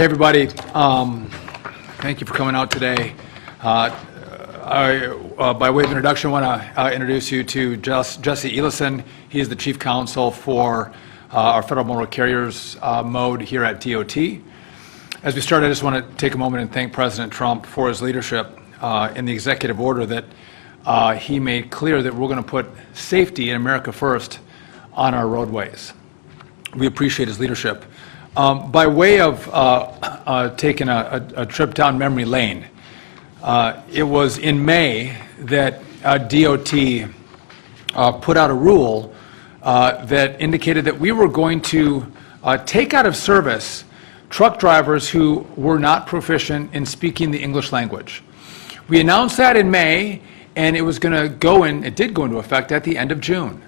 Hey, everybody. Thank you for coming out today. By way of introduction, I want to introduce you to Jesse Elison. He is the Chief Counsel for our Federal Motor Carriers mode here at DOT. As we start, I just want to take a moment and thank President Trump for his leadership in the executive order that he made clear that we're going to put safety in America first on our roadways. We appreciate his leadership. By way of taking a trip down memory lane, it was in May that DOT put out a rule that indicated that we were going to take out of service truck drivers who were not proficient in speaking the English language. We announced that in May, and it was going to go in, it did go into effect at the end of June.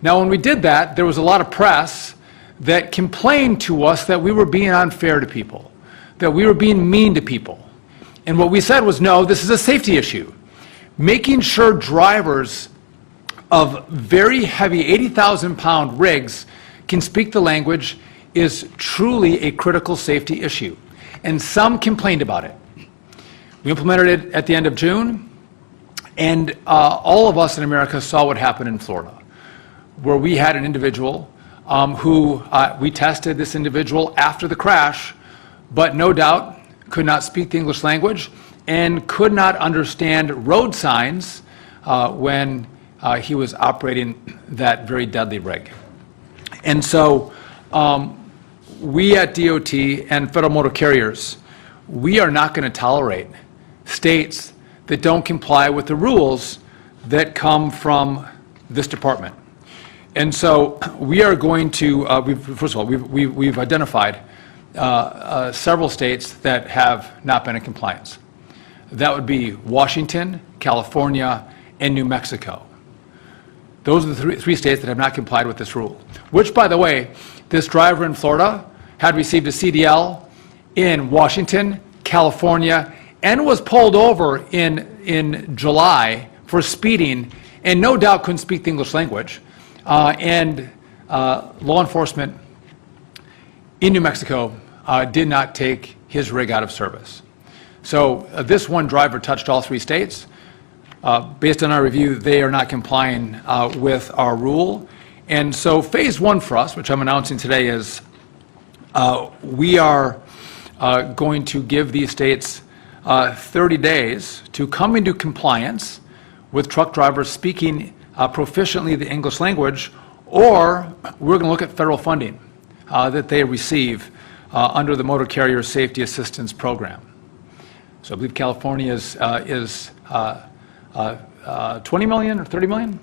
Now, when we did that, there was a lot of press that complained to us that we were being unfair to people, that we were being mean to people. And what we said was, no, this is a safety issue. Making sure drivers of very heavy 80,000-pound rigs can speak the language is truly a critical safety issue. And some complained about it. We implemented it at the end of June, and all of us in America saw what happened in Florida, where we had an individual who we tested this individual after the crash, but no doubt could not speak the English language and could not understand road signs when he was operating that very deadly rig. And so we at DOT and Federal Motor Carriers, we are not going to tolerate states that don't comply with the rules that come from this department. And so we are going to, first of all, we've identified several states that have not been in compliance. That would be Washington, California, and New Mexico. Those are the three states that have not complied with this rule, which, by the way, this driver in Florida had received a CDL in Washington, California, and was pulled over in July for speeding, and no doubt couldn't speak the English language. And law enforcement in New Mexico did not take his rig out of service. So this one driver touched all three states. Based on our review, they are not complying with our rule. And so phase one for us, which I'm announcing today, is we are going to give these states 30 days to come into compliance with truck drivers speaking proficiently the English language, or we're going to look at federal funding that they receive under the Motor Carrier Safety Assistance Program. So I believe California is 20 million or 30 million?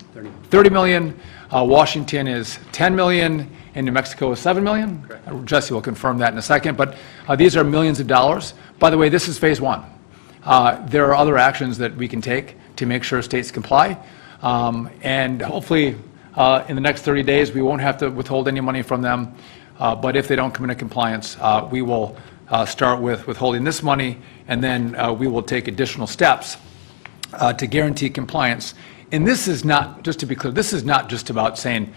30 million. Washington is 10 million, and New Mexico is 7 million. Correct. Jesse will confirm that in a second, but these are millions of dollars. By the way, this is phase one. There are other actions that we can take to make sure states comply. And hopefully in the next 30 days, we won't have to withhold any money from them. But if they don't come into compliance, we will start with withholding this money, and then we will take additional steps to guarantee compliance. And this is not, just to be clear, this is not just about saying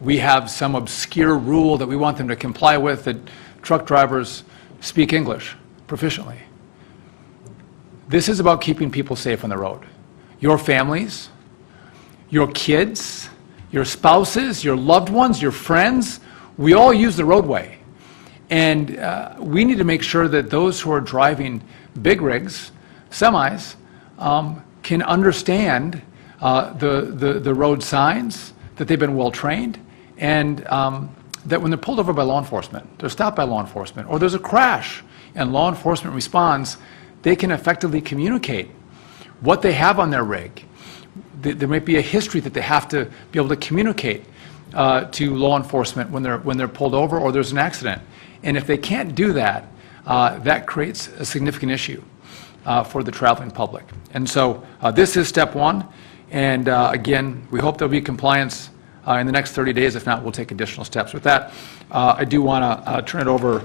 we have some obscure rule that we want them to comply with, that truck drivers speak English proficiently. This is about keeping people safe on the road. Your families, your kids, your spouses, your loved ones, your friends, we all use the roadway. And we need to make sure that those who are driving big rigs, semis, can understand the road signs, that they've been well trained, and that when they're pulled over by law enforcement, they're stopped by law enforcement, or there's a crash and law enforcement responds, they can effectively communicate what they have on their rig. There might be a history that they have to be able to communicate to law enforcement when they're pulled over or there's an accident. And if they can't do that, that creates a significant issue for the traveling public. And so this is step one. And again, we hope there'll be compliance in the next 30 days. If not, we'll take additional steps. With that, I do want to turn it over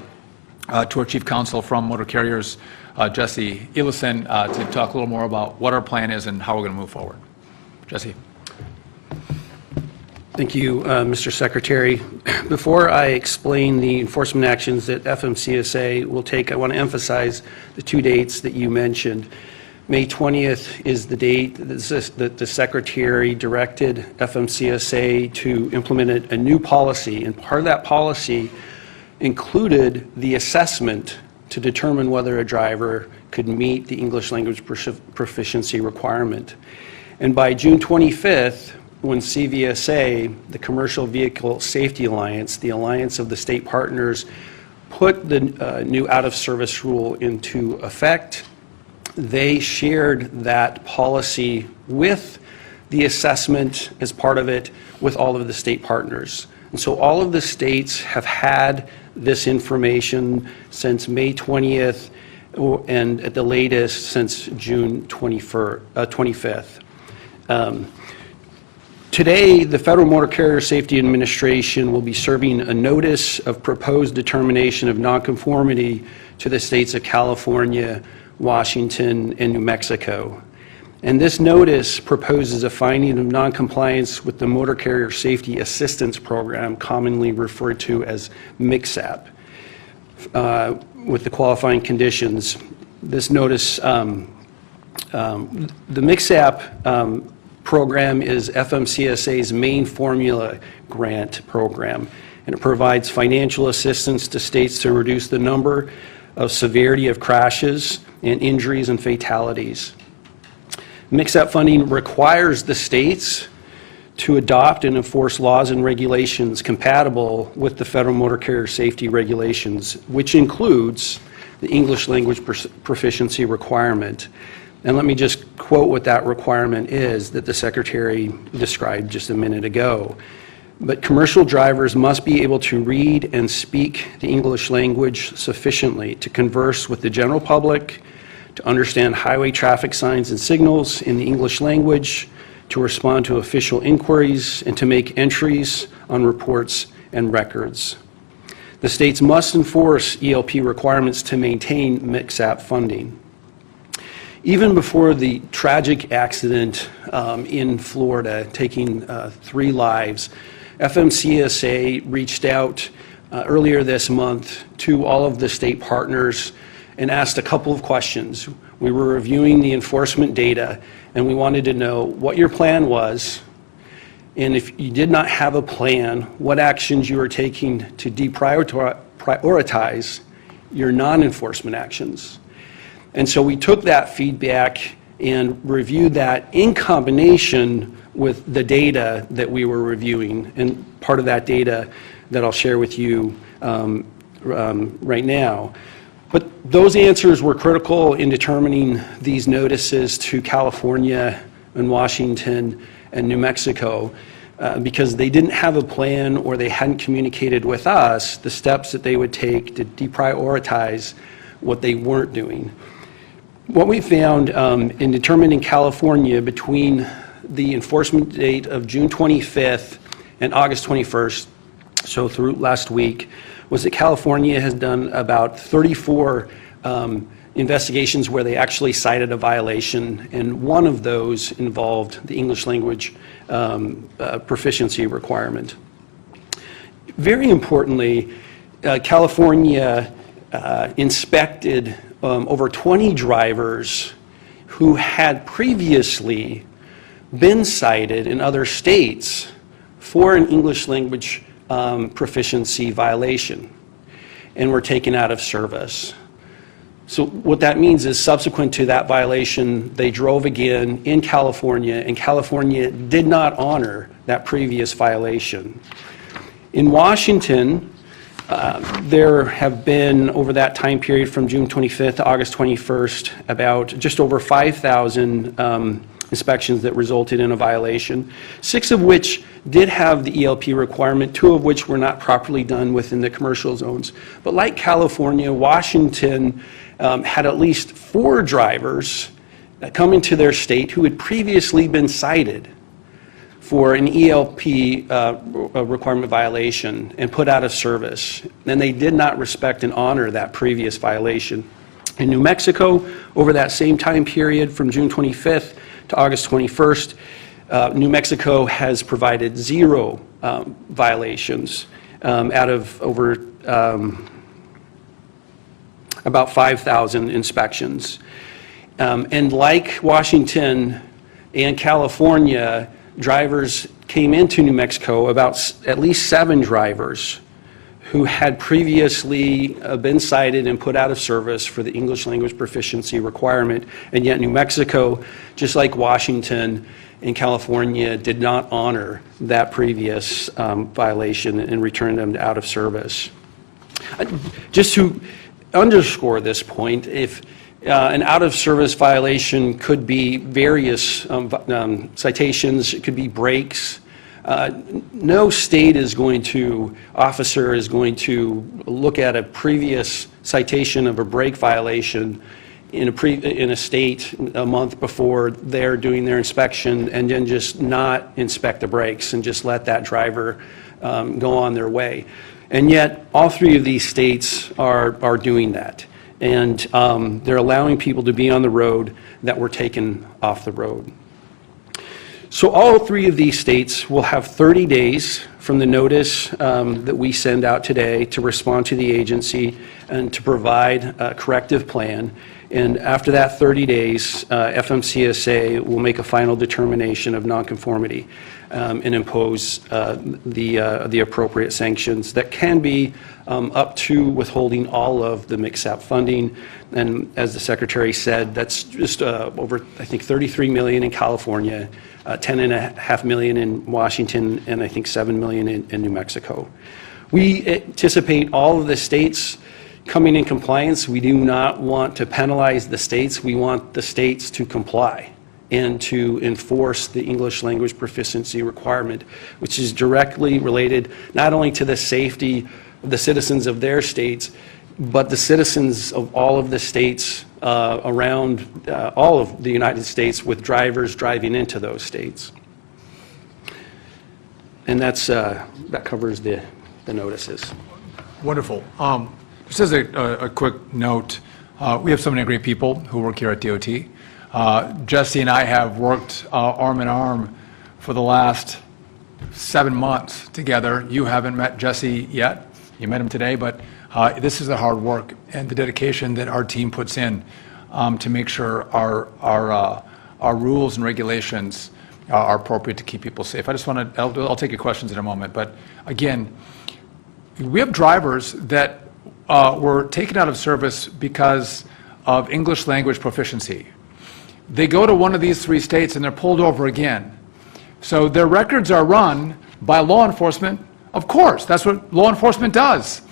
to our Chief Counsel from Motor Carriers, Jesse Elison, to talk a little more about what our plan is and how we're going to move forward. Jesse. Thank you, Mr. Secretary. Before I explain the enforcement actions that FMCSA will take, I want to emphasize the two dates that you mentioned. May 20th is the date that the Secretary directed FMCSA to implement a new policy, and part of that policy included the assessment to determine whether a driver could meet the English language proficiency requirement. And by June 25th, when CVSA, the Commercial Vehicle Safety Alliance, the alliance of the state partners, put the new out-of-service rule into effect, they shared that policy with the assessment as part of it with all of the state partners. And so all of the states have had this information since May 20th and at the latest since June 25th. Today, the Federal Motor Carrier Safety Administration will be serving a notice of proposed determination of nonconformity to the states of California, Washington, and New Mexico. And this notice proposes a finding of noncompliance with the Motor Carrier Safety Assistance Program, commonly referred to as MCSAP, with the qualifying conditions. This notice, the MCSAP program is FMCSA's main formula grant program, and it provides financial assistance to states to reduce the number of severity of crashes and injuries and fatalities. MCSAP funding requires the states to adopt and enforce laws and regulations compatible with the Federal Motor Carrier Safety Regulations, which includes the English language proficiency requirement. And let me just quote what that requirement is that the Secretary described just a minute ago. But commercial drivers must be able to read and speak the English language sufficiently to converse with the general public, to understand highway traffic signs and signals in the English language, to respond to official inquiries, and to make entries on reports and records. The states must enforce ELP requirements to maintain MCSAP funding. Even before the tragic accident in Florida, taking 3 lives, FMCSA reached out earlier this month to all of the state partners and asked a couple of questions. We were reviewing the enforcement data, and we wanted to know what your plan was, and if you did not have a plan, what actions you were taking to deprioritize your non-enforcement actions. And so we took that feedback and reviewed that in combination with the data that we were reviewing, and part of that data that I'll share with you right now. But those answers were critical in determining these notices to California and Washington and New Mexico because they didn't have a plan, or they hadn't communicated with us the steps that they would take to deprioritize what they weren't doing. What we found in determining California between the enforcement date of June 25th and August 21st, so through last week, was that California has done about 34 investigations where they actually cited a violation, and one of those involved the English language proficiency requirement. Very importantly, California inspected over 20 drivers who had previously been cited in other states for an English language proficiency violation and were taken out of service. So what that means is subsequent to that violation, they drove again in California, and California did not honor that previous violation. In Washington, there have been, over that time period from June 25th to August 21st, about just over 5,000 inspections that resulted in a violation, 6 of which did have the ELP requirement, 2 of which were not properly done within the commercial zones. But like California, Washington had at least 4 drivers that come into their state who had previously been cited for an ELP requirement violation and put out of service. And they did not respect and honor that previous violation. In New Mexico, over that same time period from June 25th to August 21st, New Mexico has provided 0 violations out of over about 5,000 inspections. And like Washington and California, drivers came into New Mexico, about at least 7 drivers who had previously been cited and put out of service for the English language proficiency requirement, and yet New Mexico, just like Washington and California, did not honor that previous violation and returned them out of service. Just to underscore this point, if an out-of-service violation could be various citations, it could be breaks. No state officer is going to look at a previous citation of a brake violation in a state a month before they're doing their inspection and then just not inspect the brakes and just let that driver go on their way. And yet, all 3 of these states are doing that. And they're allowing people to be on the road that were taken off the road. So all 3 of these states will have 30 days from the notice that we send out today to respond to the agency and to provide a corrective plan. And after that 30 days, FMCSA will make a final determination of nonconformity and impose the appropriate sanctions that can be up to withholding all of the MCSAP funding. And as the Secretary said, that's just over, I think, $33 million in California, $10.5 million in Washington, and I think $7 million in New Mexico. We anticipate all of the states coming in compliance. We do not want to penalize the states. We want the states to comply and to enforce the English language proficiency requirement, which is directly related not only to the safety of the citizens of their states, but the citizens of all of the states around all of the United States with drivers driving into those states. And that covers the notices. Wonderful. Just as a quick note, we have so many great people who work here at DOT. Jesse and I have worked arm in arm for the last 7 months together. You haven't met Jesse yet. You met him today, but this is the hard work and the dedication that our team puts in to make sure our rules and regulations are appropriate to keep people safe. I just want to, I'll take your questions in a moment, but again, we have drivers that were taken out of service because of English language proficiency. They go to one of these 3 states and they're pulled over again. So their records are run by law enforcement. Of course, that's what law enforcement does.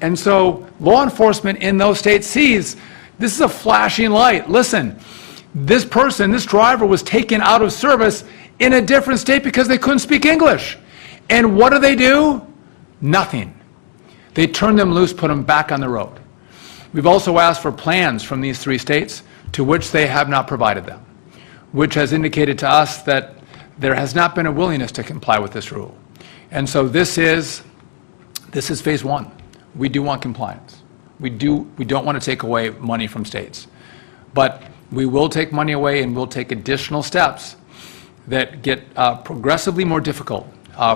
And so law enforcement in those states sees this is a flashing light. Listen, this person, this driver was taken out of service in a different state because they couldn't speak English. And what do? Nothing. They turn them loose, put them back on the road. We've also asked for plans from these 3 states to which they have not provided them, which has indicated to us that there has not been a willingness to comply with this rule. And so this is phase 1. We do want compliance. We don't want to take away money from states. But we will take money away and we'll take additional steps that get progressively more difficult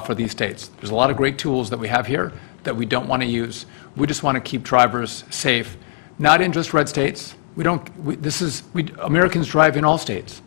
for these states. There's a lot of great tools that we have here that we don't want to use. We just want to keep drivers safe, not in just red states. Americans drive in all states.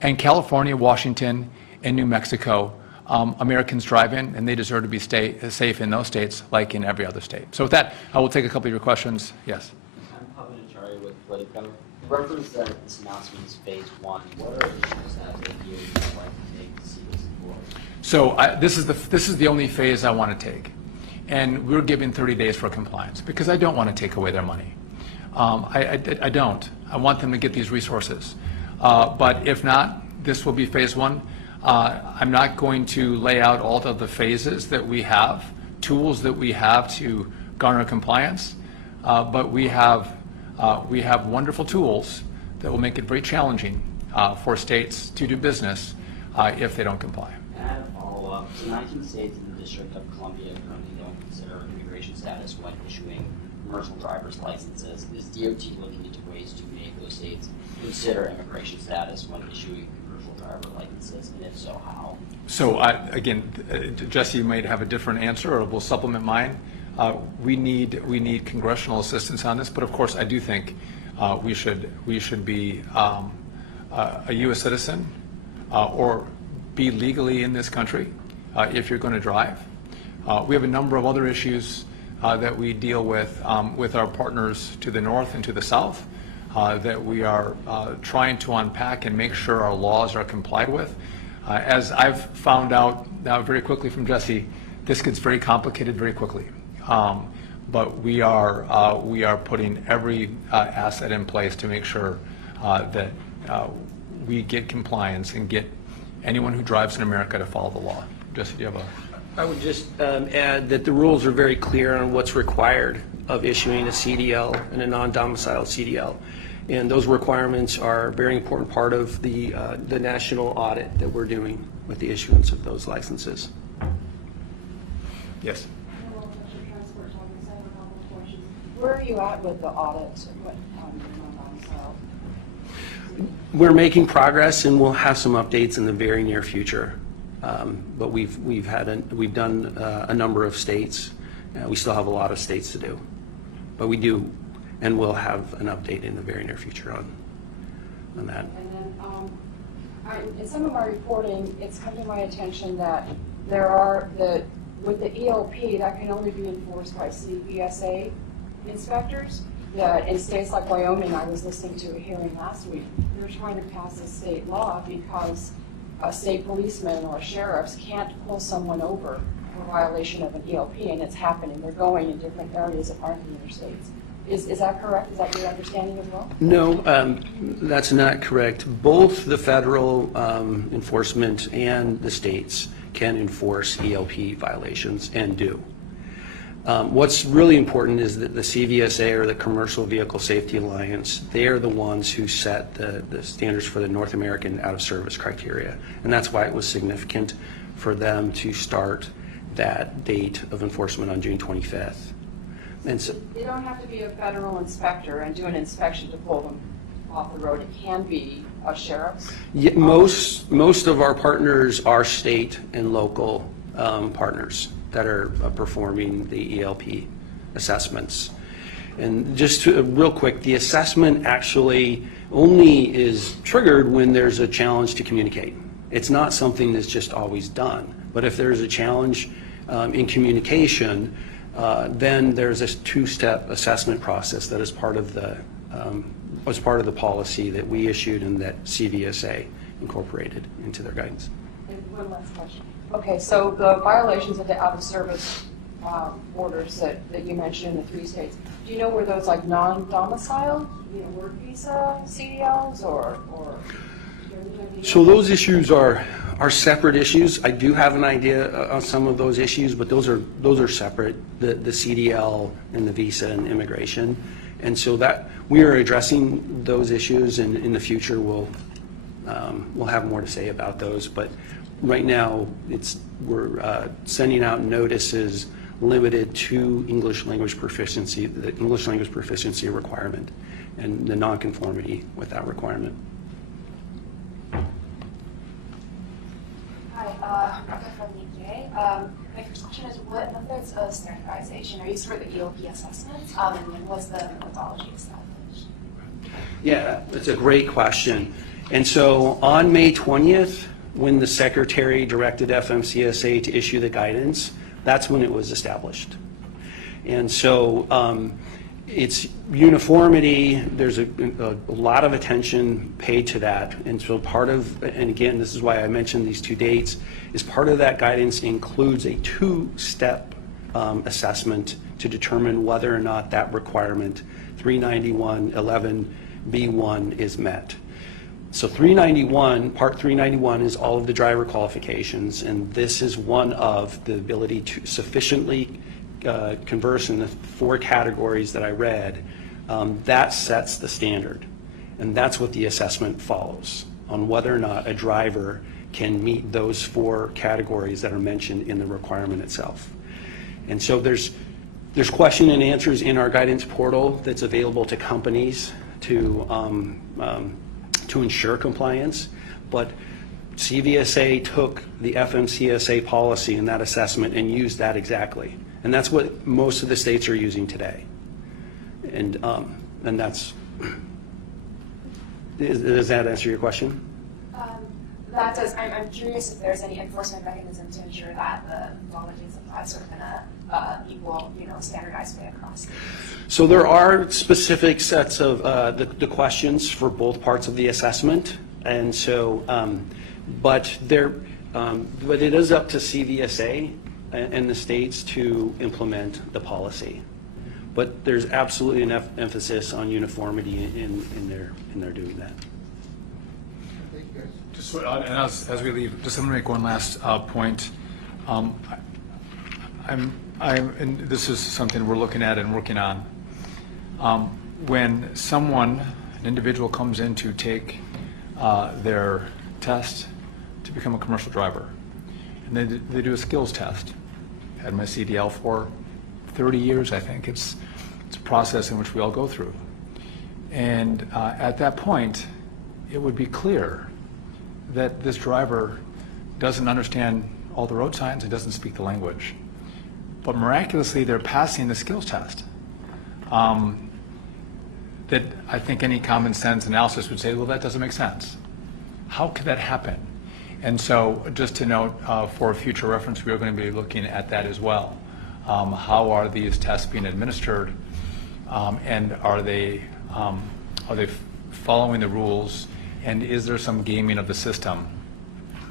And California, Washington, and New Mexico, Americans drive in, and they deserve to be safe in those states like in every other state. So with that, I will take a couple of your questions. Yes? I'm Pavanachari with Politico. Reference that this announcement is phase 1. What are issues that you would like to take to see this forward? So this is the only phase I want to take. And we're giving 30 days for compliance because I don't want to take away their money. I don't. I want them to get these resources. But if not, this will be phase 1. I'm not going to lay out all of the phases that we have, tools that we have to garner compliance, but we have wonderful tools that will make it very challenging for states to do business if they don't comply. And I have a follow-up. So 19 states in the District of Columbia currently don't consider immigration status when issuing commercial driver's licenses. Is DOT looking into ways to make those states consider immigration status when issuing commercial driver licenses, and if so, how? So again, Jesse might have a different answer, or will supplement mine. We need congressional assistance on this, but of course, I do think we should be a U.S. citizen or be legally in this country if you're going to drive. We have a number of other issues that we deal with our partners to the north and to the south that we are trying to unpack and make sure our laws are complied with. As I've found out now very quickly from Jesse, this gets very complicated very quickly. But we are putting every asset in place to make sure that we get compliance and get anyone who drives in America to follow the law. Jesse, do you have a? I would just add that the rules are very clear on what's required of issuing a CDL and a non-domiciled CDL. And those requirements are a very important part of the national audit that we're doing with the issuance of those licenses. Yes. Where are you at with the audit? What, non-domiciled? We're making progress, and we'll have some updates in the very near future. But we've done a number of states. We still have a lot of states to do, but we do, and we'll have an update in the very near future on that. And then in some of my reporting, it's come to my attention that there are with the ELP that can only be enforced by CVSA inspectors. That in states like Wyoming, I was listening to a hearing last week. They're trying to pass a state law because a state policeman or sheriffs can't pull someone over for violation of an ELP, and it's happening. They're going in different areas that aren't in their states. Is that correct? Is that your understanding as well? No, that's not correct. Both the federal enforcement and the states can enforce ELP violations and do. What's really important is that the CVSA, or the Commercial Vehicle Safety Alliance, they are the ones who set the standards for the North American out-of-service criteria. And that's why it was significant for them to start that date of enforcement on June 25th. And so, You don't have to be a federal inspector and do an inspection to pull them off the road. It can be a sheriff's. yeah, most of our partners are state and local partners that are performing the ELP assessments. And just real quick, the assessment actually only is triggered when there's a challenge to communicate. It's not something that's just always done. But if there's a challenge in communication, then there's a two-step assessment process that is part of the policy that we issued and that CVSA incorporated into their guidance. And one last question. Okay, so the violations of the out-of-service orders that you mentioned in the 3 states, do you know were those like non-domiciled, work visa CDLs or? So those issues are separate issues. I do have an idea on some of those issues, but those are separate, the CDL and the visa and immigration. And so that we are addressing those issues, and in the future we'll have more to say about those. But right now we're sending out notices limited to English language proficiency, the English language proficiency requirement, and the nonconformity with that requirement. Hi, Rebecca from UJ. My first question is, what methods of standardization are used for the ELP assessments, and when was the methodology established? Yeah, that's a great question. And so on May 20th, when the Secretary directed FMCSA to issue the guidance, that's when it was established. And so it's uniformity, there's a lot of attention paid to that. And so and again, this is why I mentioned these 2 dates, is part of that guidance includes a 2-step assessment to determine whether or not that requirement, 391.11b1, is met. So part 391 is all of the driver qualifications, and this is one of the ability to sufficiently converse in the 4 categories that I read. That sets the standard, and that's what the assessment follows, on whether or not a driver can meet those 4 categories that are mentioned in the requirement itself. And so there's question and answers in our guidance portal that's available to companies to ensure compliance, but CVSA took the FMCSA policy in that assessment and used that exactly. And that's what most of the states are using today. And that's, does that answer your question? That does. I'm curious if there's any enforcement mechanism to ensure that the methodologies applied sort of in a equal, standardized way across. So there are specific sets of the questions for both parts of the assessment, and so, but it is up to CVSA and the states to implement the policy. But there's absolutely an emphasis on uniformity in their doing that. Just, and as we leave, just I'm going to make one last point. And this is something we're looking at and working on. When an individual comes in to take their test to become a commercial driver, and they do a skills test. Had my CDL for 30 years, I think. It's a process in which we all go through. And at that point, it would be clear that this driver doesn't understand all the road signs and doesn't speak the language. But miraculously, they're passing the skills test. That I think any common sense analysis would say, well, that doesn't make sense. How could that happen? And so just to note, for future reference, we are going to be looking at that as well. How are these tests being administered? And are they following the rules? And is there some gaming of the system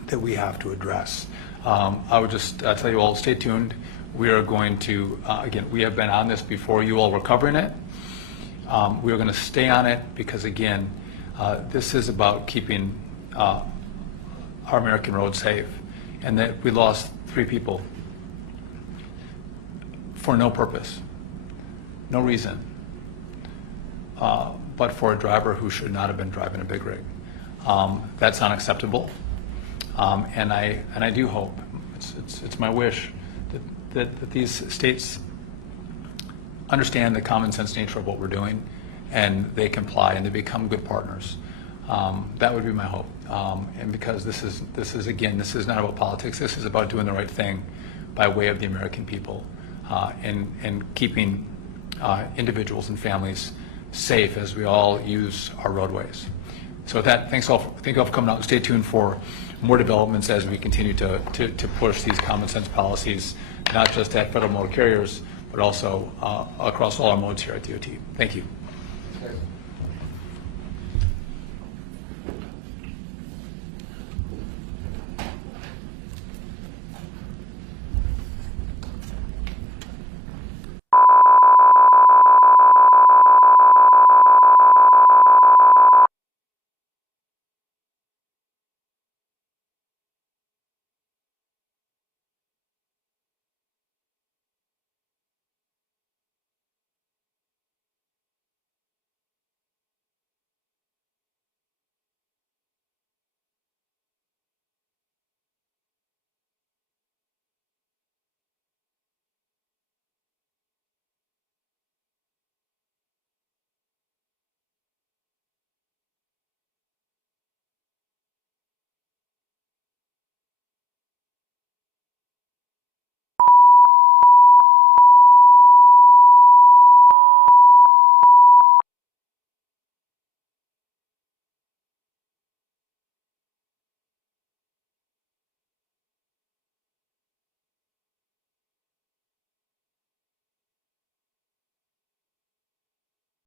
that we have to address? I would just tell you all, stay tuned. We are going to, again, we have been on this before. You all were covering it. We are going to stay on it because, again, this is about keeping our American roads safe. And that we lost 3 people for no purpose, no reason, but for a driver who should not have been driving a big rig. That's unacceptable. And I do hope, it's my wish, that these states understand the common sense nature of what we're doing and they comply and they become good partners. That would be my hope. And because this is again, this is not about politics, this is about doing the right thing by way of the American people and keeping individuals and families safe as we all use our roadways. So with that, thank you all for coming out, and stay tuned for more developments as we continue to push these common sense policies, not just at federal motor carriers, but also across all our modes here at DOT. Thank you.